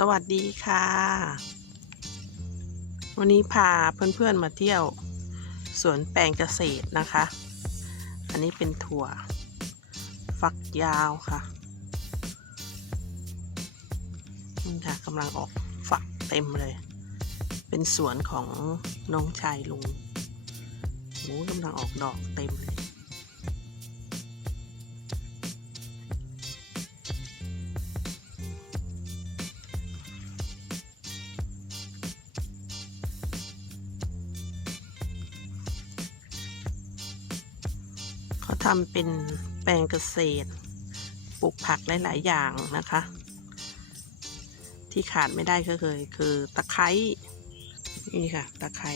สวัสดีค่ะ วันนี้พาเพื่อนๆมาเที่ยว สวนแปลงเกษตรนะคะ อันนี้เป็นถั่วฝักยาวค่ะนี่ค่ะกำลังออกฝักเต็มเลย เป็นสวนของน้องชายลุงโอ้กำลังออกดอกเต็มเลย เขาทำเป็นแปลงเกษตร ปลูกผักหลาย ๆ อย่างนะคะ ที่ขาดไม่ได้ก็คือคือตะไคร้นี่ค่ะ ตะไคร้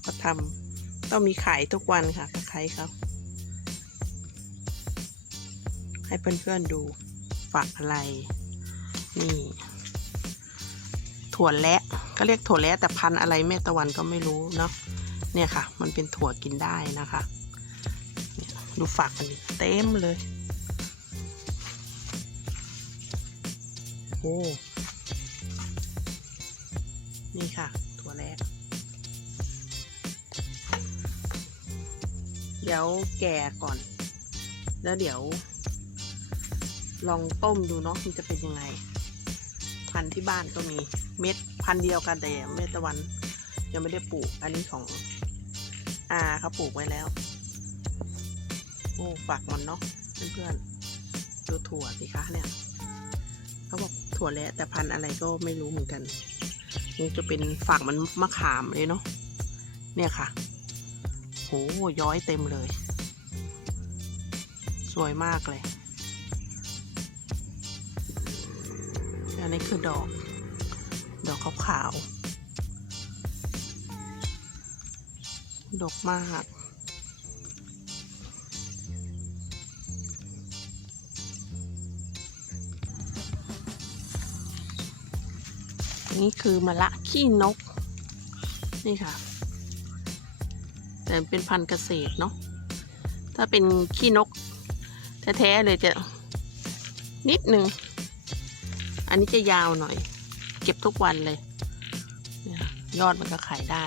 เขาทำต้องมีขายทุกวันค่ะ ตะไคร้เขาให้เพื่อน ๆ ดูฝักอะไร นี่ ถั่วและก็เรียกถั่วและแต่พันธุ์อะไรแม่ตะวันก็ไม่รู้เนาะเนี่ยค่ะ มันเป็นถั่วกินได้นะคะ ดูฝักมันเต็มเลย โอ้ นี่ค่ะ ถั่วแรก เดี๋ยวแก่ก่อน แล้วเดี๋ยว ลองต้มดูเนาะมันจะเป็นยังไง พันธุ์ที่บ้านก็มีเม็ดพันธุ์เดียวกันแต่เม็ดตะวันยังไม่ได้ปลูก อันนี้ของอาเขาปลูกไว้แล้ว โอ้ฝักมันเนาะเพื่อนๆดูถั่วสิคะเนี่ยเขาบอกถั่วแระแต่พันธุ์อะไรก็ไม่รู้เหมือนกันนี่จะเป็นฝักมันมะขามเลยเนาะเนี่ยค่ะโหย้อยเต็มเลย สวยมากเลยอันนี้คือดอก ดอกขาวๆดอกมาก นี่คือมะละขี้นก นี่ค่ะ แต่เป็นพันธุ์เกษตรเนาะ ถ้าเป็นขี้นก แท้ๆเลยจะนิดหนึ่งอันนี้จะยาวหน่อย เก็บทุกวันเลยยยอดมันก็ขายได้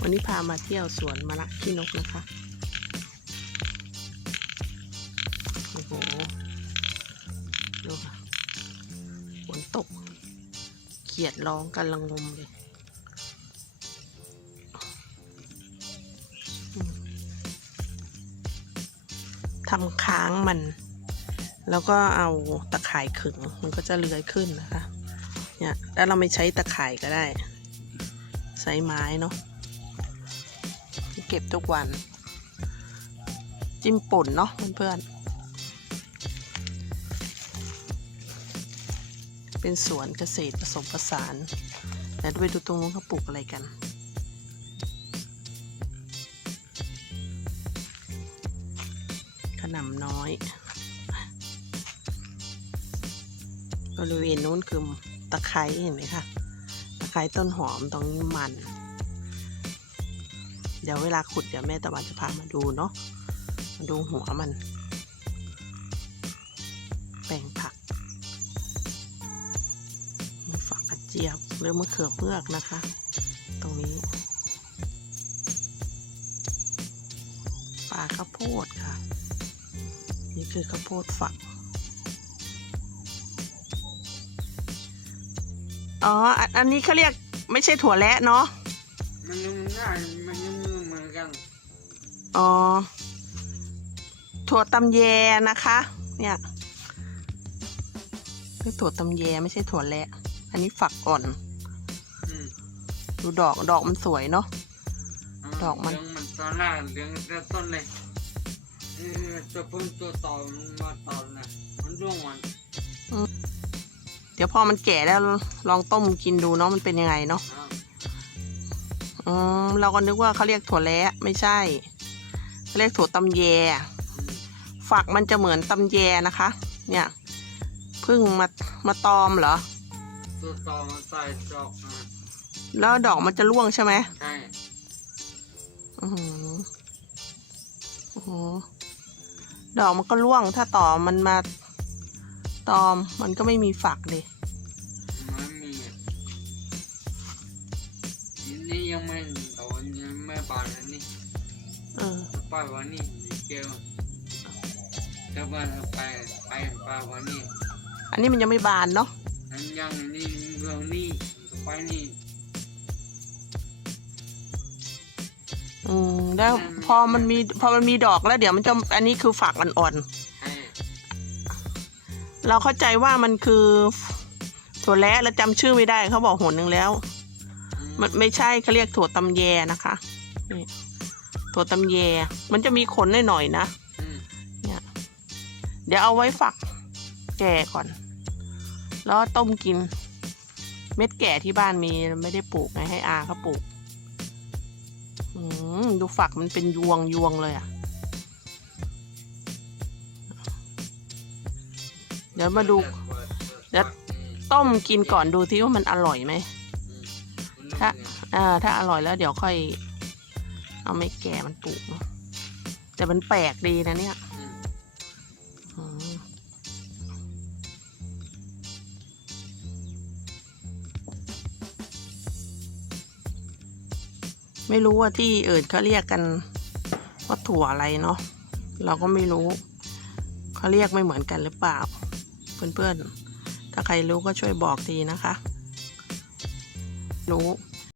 วันนี้พามาเที่ยวสวนมะละขี้นกนะคะ โอ้โห ดูค่ะฝนตก เขียดร้องกันละงมเลยทำค้างมัน แล้วก็เอาตะข่ายขึง มันก็จะเลื้อยขึ้นนะคะ เนี่ย แล้วเราไม่ใช้ตะข่ายก็ได้ ใช้ไม้เนาะเก็บทุกวัน จิ้มป่นเนาะเพื่อนๆ เป็นสวนเกษตรผสมผสานแล้วไปดูตรงนู้นเขาปลูกอะไรกัน ขนำน้อย บริเวณนู้นคือตะไคร้เห็นไหมคะ ตะไคร้ต้นหอมตรงนี้มัน เดี๋ยวเวลาขุดเดี๋ยวแม่ตะวันจะพามาดูเนาะ มาดูหัวมัน แปลงผัก จี๊ยบหรือมะเขือเพือกนะคะ ตรงนี้ป่าข้าวโพดค่ะ นี่คือข้าวโพดฝักอ๋ออันอันนี้เขาเรียกไม่ใช่ถั่วแระเนาะมันยังง่ายมันยังเหมือนกันอ๋อถั่วตำแยนะคะ เนี่ยคือถั่วตำแยไม่ใช่ถั่วแระ อันนี้ฝักอ่อนอืมดูดอกดอกมันสวยเนาะ ดอกมันเลี้ยงมันตอนแรกเลี้ยงแต่ต้นเลยเออตัวพุ่งตัวต่อมันมาต่อนะมันร่วงมันเดี๋ยวพอมันแก่แล้วลองต้มกินดูเนาะมันเป็นยังไงเนาะอ่าอืมเราก็นึกว่าเขาเรียกถั่วแระไม่ใช่เขาเรียกถั่วตำแยอืมฝักมันจะเหมือนตำแยนะคะ เนี่ยเพิ่งมามาตอมเหรอ ตัวต่อมันใส่ดอกอ่าแล้วดอกมันจะร่วงใช่ไหมใช่อือหือโอ้โหดอกมันก็ร่วงถ้าต่อมันมาตอมมันก็ไม่มีฝักเลยมันมีอะนี่ยังไม่โตยังไม่บานเลยนี่เออไปวันนี้เจอจะไปไปไปไปวันนี้อันนี้มันยังไม่บานเนาะ อันยังนี่เรื่องนี้ไปนี่อืมแล้วพอมันมีพอมันมีดอกแล้วเดี๋ยวมันจะอันนี้คือฝักอ่อนให้ๆเราเข้าใจว่ามันคือถั่วแระแล้วจำชื่อไม่ได้เขาบอกหนหนึ่งแล้วมันไม่ใช่เขาเรียกถั่วตำแยนะคะนี่ถั่วตำแย มันจะมีขนหน่อยๆนะ อืมเนี่ยเดี๋ยวเอาไว้ฝักแก่ก่อน แล้วต้มกิน เม็ดแก่ที่บ้านมีไม่ได้ปลูกไงให้อาเขาปลูกดูฝักมันเป็นยวงยวงเลยอะ่ะ เดี๋ยวมาดู เดี๋ยวต้มกินก่อนดูที่ว่ามันอร่อยไหม ถ้าอ่าถ้าอร่อยแล้วเดี๋ยวค่อย เอาไม่แก่มันปลูกเนอะแต่มันแปลกดีนะเนี่ย ไม่รู้ว่าที่อื่นเขาเรียกกันว่าถั่วอะไรเนาะเราก็ไม่รู้เขาเรียกไม่เหมือนกันหรือเปล่า เพื่อนๆ ถ้าใครรู้ก็ช่วยบอกทีนะคะ รู้